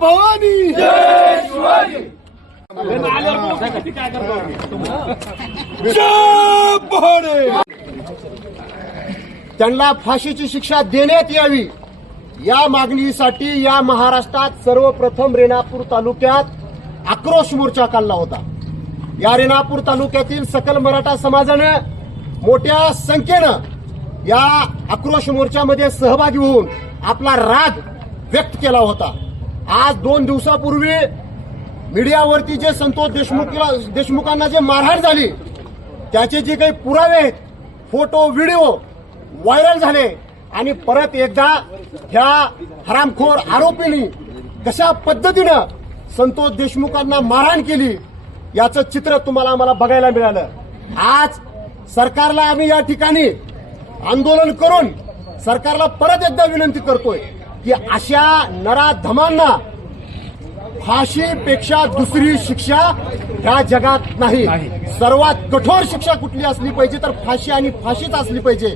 भवानी। त्यांना फाशीची शिक्षा देण्यात यावी. या मागणीसाठी या महाराष्ट्रात सर्वप्रथम रेणापूर तालुक्यात आक्रोश मोर्चा काढला होता. या रेणापूर तालुक्यातील सकल मराठा समाजानं मोठ्या संख्येनं या आक्रोश मोर्चामध्ये सहभागी होऊन आपला राग व्यक्त केला होता. आज दोन दिवसापूर्वी मीडियावरती जे संतोष देशमुख देशमुखांना जे मारहाण झाली त्याचे जे काही पुरावे आहेत फोटो व्हिडिओ व्हायरल झाले आणि परत एकदा ह्या हरामखोर आरोपींनी कशा पद्धतीनं संतोष देशमुखांना मारहाण केली याचं चित्र तुम्हाला आम्हाला बघायला मिळालं. आज सरकारला आम्ही या ठिकाणी आंदोलन करून सरकारला परत एकदा विनंती करतोय. की अशा नराधमांना फाशीपेक्षा दुसरी शिक्षा ह्या जगात नाही. सर्वात कठोर शिक्षा कुठली असली पाहिजे तर फाशी आणि फाशीच असली पाहिजे.